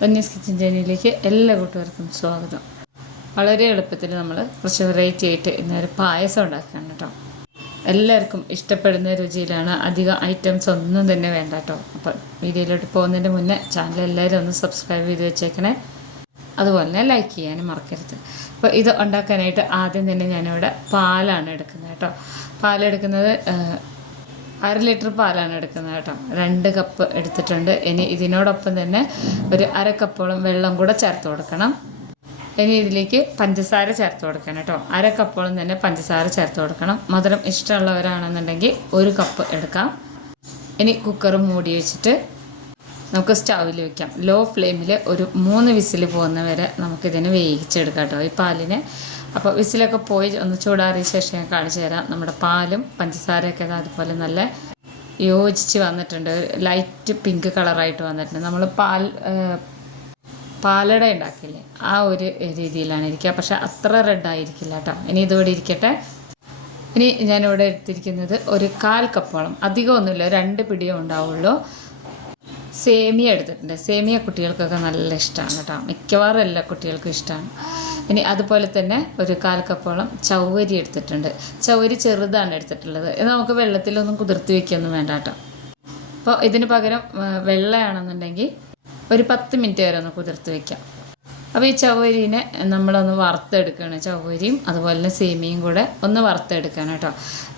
വന്യസ് kitchen ചാനലിലേക്ക് എല്ലാ കൂട്ടുകാർക്കും സ്വാഗതം. വളരെ എളുപ്പത്തിൽ നമ്മൾ കുറച്ച് വെറൈറ്റി ആയിട്ട് ഇന്നൊരു പായസം ഉണ്ടാക്കുകയാണ് കേട്ടോ എല്ലാവർക്കും ഇഷ്ടപ്പെടുന്ന രുചിയിലാണ് അധികം ഐറ്റംസ് ഒന്നും തന്നെ വേണ്ട കേട്ടോ അപ്പോൾ വീഡിയോയിലോട്ട് പോകുന്നതിന്റെ മുന്നേ ചാനൽ എല്ലാവരും ഒന്ന് സബ്സ്ക്രൈബ് ചെയ്ത് വെച്ചേക്കണേ. അതുപോലെ തന്നെ ലൈക്ക് ചെയ്യാനും മറക്കരുത്. അപ്പോൾ ഇത് ഉണ്ടാക്കാനായിട്ട് ആദ്യം തന്നെ ഞാനിവിടെ പാലാണ് എടുക്കുന്നത് കേട്ടോ പാലെടുക്കുന്നത് അര ലിറ്റർ പാലാണ് എടുക്കുന്നത് കേട്ടോ. രണ്ട് കപ്പ് എടുത്തിട്ടുണ്ട്. ഇനി ഇതിനോടൊപ്പം തന്നെ ഒരു അര കപ്പോളം വെള്ളം കൂടെ ചേർത്ത് കൊടുക്കണം. ഇനി ഇതിലേക്ക് പഞ്ചസാര ചേർത്ത് കൊടുക്കണം കേട്ടോ. അര കപ്പോളം തന്നെ പഞ്ചസാര ചേർത്ത് കൊടുക്കണം. മധുരം ഇഷ്ടമുള്ളവരാണെന്നുണ്ടെങ്കിൽ ഒരു കപ്പ് എടുക്കാം. ഇനി കുക്കർ മൂടി വെച്ചിട്ട് നമുക്ക് സ്റ്റൗവിൽ വെക്കാം. ലോ ഫ്ലെയിമിൽ ഒരു മൂന്ന് വിസിൽ പോകുന്ന വരെ നമുക്കിതിനെ വേവിച്ചെടുക്കാം കേട്ടോ. ഈ പാലിനെ അപ്പോൾ വിസിലൊക്കെ പോയി ഒന്ന് ചൂടാറിയ ശേഷം ഞാൻ കാണിച്ചു തരാം. നമ്മുടെ പാലും പഞ്ചസാരയൊക്കെ അതുപോലെ നല്ല യോജിച്ച് വന്നിട്ടുണ്ട്. ലൈറ്റ് പിങ്ക് കളറായിട്ട് വന്നിട്ടുണ്ട്. നമ്മൾ പാൽ പാലട ഉണ്ടാക്കില്ലേ ആ ഒരു രീതിയിലാണ് ഇരിക്കുക. പക്ഷേ അത്ര റെഡ് ആയിരിക്കില്ല കേട്ടോ. ഇനി ഇതോടെ ഇരിക്കട്ടെ. ഇനി ഞാനിവിടെ എടുത്തിരിക്കുന്നത് ഒരു കാൽ കപ്പോളം. അധികമൊന്നുമില്ല രണ്ട് പിടിയേ ഉണ്ടാവുള്ളൂ. സേമിയ എടുത്തിട്ടുണ്ട്. സേമിയ കുട്ടികൾക്കൊക്കെ നല്ല ഇഷ്ടമാണ് കേട്ടോ. മിക്കവാറും എല്ലാ കുട്ടികൾക്കും ഇഷ്ടമാണ്. ഇനി അതുപോലെ തന്നെ ഒരു കാൽ കപ്പോളം ചൗവരി എടുത്തിട്ടുണ്ട്. ചവരി ചെറുതാണ് എടുത്തിട്ടുള്ളത്. ഇത് നമുക്ക് വെള്ളത്തിലൊന്നും കുതിർത്തി വെക്കൊന്നും വേണ്ട കേട്ടോ. അപ്പോൾ ഇതിന് പകരം വെള്ളയാണെന്നുണ്ടെങ്കിൽ ഒരു പത്ത് മിനിറ്റ് വരെ ഒന്ന് കുതിർത്ത് വെക്കാം. അപ്പോൾ ഈ ചവ്വരീനെ നമ്മളൊന്ന് വറുത്തെടുക്കുകയാണ്. ചവ്വരിയും അതുപോലെ തന്നെ സേമിയും കൂടെ ഒന്ന് വറുത്തെടുക്കണം കേട്ടോ.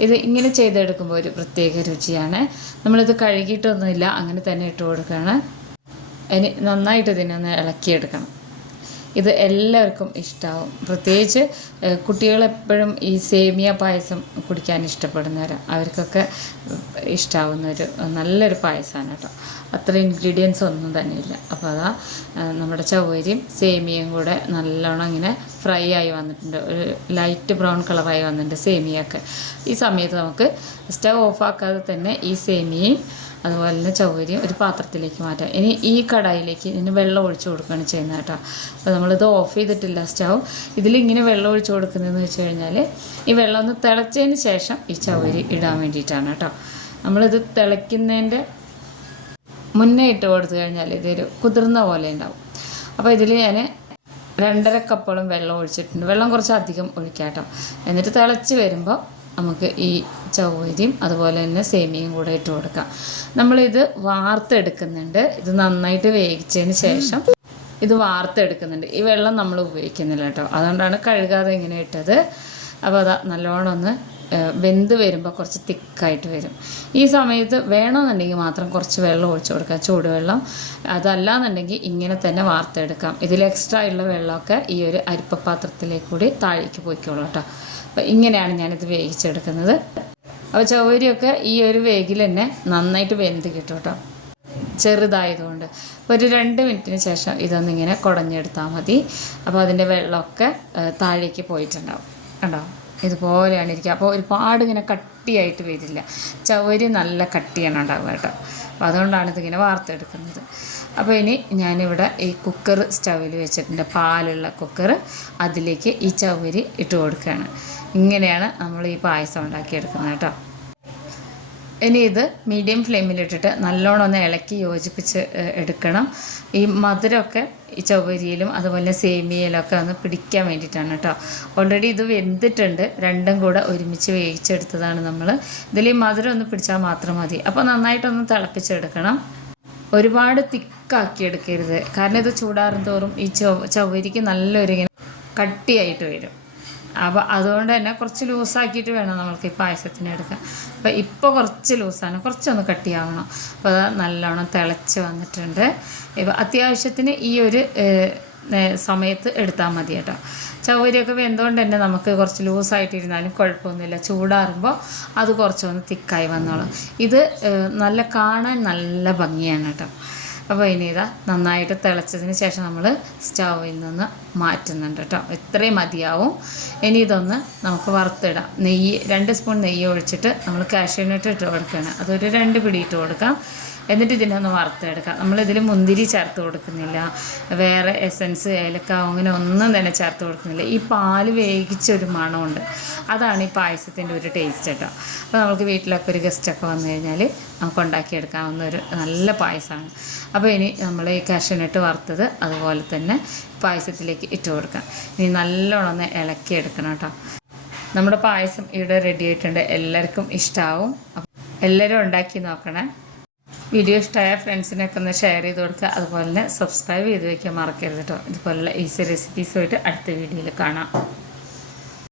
ഇത് ഇങ്ങനെ ചെയ്തെടുക്കുമ്പോൾ ഒരു പ്രത്യേക രുചിയാണ്. നമ്മളിത് കഴുകിയിട്ടൊന്നുമില്ല അങ്ങനെ തന്നെ ഇട്ട് കൊടുക്കുകയാണ്. ഇനി നന്നായിട്ട് ഇതിനൊന്ന് ഇളക്കിയെടുക്കണം. ഇത് എല്ലാവർക്കും ഇഷ്ടമാവും പ്രത്യേകിച്ച് കുട്ടികളെപ്പോഴും ഈ സേമിയ പായസം കുടിക്കാൻ ഇഷ്ടപ്പെടുന്നവരാണ് അവർക്കൊക്കെ ഇഷ്ടാവുന്ന ഒരു നല്ലൊരു പായസമാണ് കേട്ടോ. അത്ര ഇൻഗ്രീഡിയൻസ് ഒന്നും തന്നെയില്ല. അപ്പോൾ അതാ നമ്മുടെ ചവരിയും സേമിയയും കൂടെ നല്ലോണം ഇങ്ങനെ ഫ്രൈ ആയി വന്നിട്ടുണ്ട്. ഒരു ലൈറ്റ് ബ്രൗൺ കളറായി വന്നിട്ടുണ്ട് സേമിയൊക്കെ ഈ സമയത്ത് നമുക്ക് സ്റ്റവ് ഓഫാക്കാതെ തന്നെ ഈ സേമിയയും അതുപോലെ തന്നെ ചൗകര്യം ഒരു പാത്രത്തിലേക്ക് മാറ്റാം. ഇനി ഈ കടായിലേക്ക് ഇതിന് വെള്ളം ഒഴിച്ചു കൊടുക്കുകയാണ് ചെയ്യുന്നത് കേട്ടോ. അപ്പോൾ നമ്മളിത് ഓഫ് ചെയ്തിട്ടില്ല സ്റ്റൗ. ഇതിലിങ്ങനെ വെള്ളം ഒഴിച്ചു കൊടുക്കുന്നതെന്ന് വെച്ച് കഴിഞ്ഞാൽ ഈ വെള്ളം ഒന്ന് തിളച്ചതിന് ശേഷം ഈ ചൗകരി ഇടാൻ വേണ്ടിയിട്ടാണ് കേട്ടോ. നമ്മളിത് തിളയ്ക്കുന്നതിന്റെ മുന്നേ ഇട്ട് കൊടുത്തു കഴിഞ്ഞാൽ ഇതൊരു കുതിർന്ന പോലെ ഉണ്ടാവും. അപ്പോൾ ഇതിൽ ഞാൻ രണ്ടര കപ്പോളം വെള്ളം ഒഴിച്ചിട്ടുണ്ട്. വെള്ളം കുറച്ച് അധികം ഒഴിക്കാം കേട്ടോ. എന്നിട്ട് തിളച്ച് വരുമ്പോൾ നമുക്ക് ഈ ചവ്വരിയും അതുപോലെ തന്നെ സേമിയയും കൂടെ ഇട്ട് കൊടുക്കാം. നമ്മളിത് വാർത്തെടുക്കുന്നുണ്ട്. ഇത് നന്നായിട്ട് വേവിച്ചതിന് ശേഷം ഇത് വാർത്തെടുക്കുന്നുണ്ട്. ഈ വെള്ളം നമ്മൾ ഉപയോഗിക്കുന്നില്ല കേട്ടോ. അതുകൊണ്ടാണ് കഴുകാതെ ഇങ്ങനെ ഇട്ടത്. അപ്പോൾ അതാ നല്ലോണം ഒന്ന് വെന്ത് വരുമ്പോൾ കുറച്ച് തിക്കായിട്ട് വരും. ഈ സമയത്ത് വേണമെന്നുണ്ടെങ്കിൽ മാത്രം കുറച്ച് വെള്ളം ഒഴിച്ചു കൊടുക്കാം. ചൂടുവെള്ളം. അതല്ലാന്നുണ്ടെങ്കിൽ ഇങ്ങനെ തന്നെ വാർത്തെടുക്കാം. ഇതിൽ എക്സ്ട്രാ ഉള്ള വെള്ളമൊക്കെ ഈ ഒരു അരിപ്പപാത്രത്തിലേക്ക് കൂടി താഴേക്ക് പോയിക്കോളൂ കേട്ടോ. അപ്പം ഇങ്ങനെയാണ് ഞാനിത് വേവിച്ചെടുക്കുന്നത്. അപ്പോൾ ചൗവരിയൊക്കെ ഈ ഒരു വേഗിൽ തന്നെ നന്നായിട്ട് വെന്ത് കിട്ടും കേട്ടോ. ചെറുതായതുകൊണ്ട്. ഒരു രണ്ട് മിനിറ്റിന് ശേഷം ഇതൊന്നിങ്ങനെ കുടഞ്ഞെടുത്താൽ മതി. അപ്പോൾ അതിന്റെ വെള്ളമൊക്കെ താഴേക്ക് പോയിട്ടുണ്ടാവും. കണ്ടോ? ഇതുപോലെയാണ് ഇരിക്കുക. അപ്പോൾ ഒരുപാട് ഇങ്ങനെ കട്ടിയായിട്ട് വരില്ല. ചവരി നല്ല കട്ടിയാണ് ഉണ്ടാവുക കേട്ടോ. അപ്പോൾ അതുകൊണ്ടാണ് ഇതിങ്ങനെ വാർത്തെടുക്കുന്നത്. അപ്പോൾ ഇനി ഞാനിവിടെ ഈ കുക്കർ സ്റ്റവിൽ വെച്ചിട്ടുണ്ട്. പാലുള്ള കുക്കർ അതിലേക്ക് ഈ ചവരി ഇട്ട് കൊടുക്കുകയാണ്. ഇങ്ങനെയാണ് നമ്മൾ ഈ പായസം ഉണ്ടാക്കിയെടുക്കുന്നത് കേട്ടോ. ഇനി ഇത് മീഡിയം ഫ്ലെയിമിലിട്ടിട്ട് നല്ലോണം ഒന്ന് ഇളക്കി യോജിപ്പിച്ച് എടുക്കണം. ഈ മധുരമൊക്കെ ഈ ചൊവരിയിലും അതുപോലെ സേമിയയിലൊക്കെ ഒന്ന് പിടിക്കാൻ വേണ്ടിയിട്ടാണ് കേട്ടോ. ഓൾറെഡി ഇത് വെന്തിട്ടുണ്ട്. രണ്ടും കൂടെ ഒരുമിച്ച് വേവിച്ചെടുത്തതാണ് നമ്മൾ ഇതിൽ ഈ മധുരം ഒന്ന് പിടിച്ചാൽ മാത്രം മതി. അപ്പോൾ നന്നായിട്ടൊന്ന് തിളപ്പിച്ചെടുക്കണം. ഒരുപാട് തിക്കാക്കി എടുക്കരുത്. കാരണം ഇത് ചൂടാറും തോറും ഈ ചൊ ചൊവരിക്ക് നല്ലൊരു കട്ടിയായിട്ട് വരും. അപ്പോൾ അതുകൊണ്ട് തന്നെ കുറച്ച് ലൂസാക്കിയിട്ട് വേണം നമ്മൾക്ക് ഈ പായസത്തിന് എടുക്കാൻ അപ്പോൾ ഇപ്പോൾ കുറച്ച് ലൂസാണ്. കുറച്ചൊന്ന് കട്ടിയാവണം. അപ്പോൾ അത് നല്ലോണം തിളച്ച് വന്നിട്ടുണ്ട്. ഇപ്പോൾ അത്യാവശ്യത്തിന് ഈ ഒരു സമയത്ത് എടുത്താൽ മതി കേട്ടോ. ചവരിയൊക്കെ വെന്തുകൊണ്ട് തന്നെ നമുക്ക് കുറച്ച് ലൂസായിട്ടിരുന്നാലും കുഴപ്പമൊന്നുമില്ല. ചൂടാറുമ്പോൾ അത് കുറച്ചൊന്ന് തിക്കായി വന്നോളും. ഇത് നല്ല കാണാൻ നല്ല ഭംഗിയാണ് കേട്ടോ. അപ്പോൾ ഇനി ഇതാ നന്നായിട്ട് തിളച്ചതിന് ശേഷം നമ്മൾ സ്റ്റൗവിൽ നിന്ന് മാറ്റുന്നുണ്ട് കേട്ടോ. ഇത്രയും മതിയാവും. ഇനി ഇതൊന്ന് നമുക്ക് വറുത്തിടാം. നെയ്യ് രണ്ട് സ്പൂൺ നെയ്യ് ഒഴിച്ചിട്ട് നമ്മൾ കാഷ്യൂനട്ട് ഇട്ട് കൊടുക്കുകയാണ്. അതൊരു രണ്ട് പിടി ഇട്ട് കൊടുക്കാം. എന്നിട്ട് ഇതിനൊന്ന് വറുത്തെടുക്കാം. നമ്മളിതിൽ മുന്തിരി ചേർത്ത് കൊടുക്കുന്നില്ല. വേറെ എസൻസ് ഏലക്ക അങ്ങനെ ഒന്നും തന്നെ ചേർത്ത് കൊടുക്കുന്നില്ല. ഈ പാൽ വേവിച്ചൊരു മണമുണ്ട്. അതാണ് ഈ പായസത്തിന്റെ ഒരു ടേസ്റ്റ് കേട്ടോ അപ്പോൾ നമുക്ക് വീട്ടിലൊക്കെ ഒരു ഗസ്റ്റൊക്കെ വന്നു കഴിഞ്ഞാൽ നമുക്ക് ഉണ്ടാക്കിയെടുക്കാവുന്ന ഒരു നല്ല പായസമാണ്. അപ്പോൾ ഇനി നമ്മൾ ഈ കാഷ്യനട്ട് വറുത്തത് അതുപോലെ തന്നെ പായസത്തിലേക്ക് ഇട്ട് കൊടുക്കാം. ഇനി നല്ലോണം ഒന്ന് ഇളക്കി എടുക്കണം കേട്ടോ നമ്മുടെ പായസം ഇവിടെ റെഡി ആയിട്ടുണ്ട്. എല്ലാവർക്കും ഇഷ്ടമാവും എല്ലാവരും ഉണ്ടാക്കി നോക്കണേ. വീഡിയോ ഇഷ്ടമായ ഫ്രണ്ട്സിനൊക്കെ ഒന്ന് ഷെയർ ചെയ്ത് കൊടുക്കുക. അതുപോലെ തന്നെ സബ്സ്ക്രൈബ് ചെയ്ത് വയ്ക്കാൻ മറക്കരുത് കേട്ടോ. ഇതുപോലുള്ള ഈസി റെസിപ്പീസുമായിട്ട് അടുത്ത വീഡിയോയിൽ കാണാം.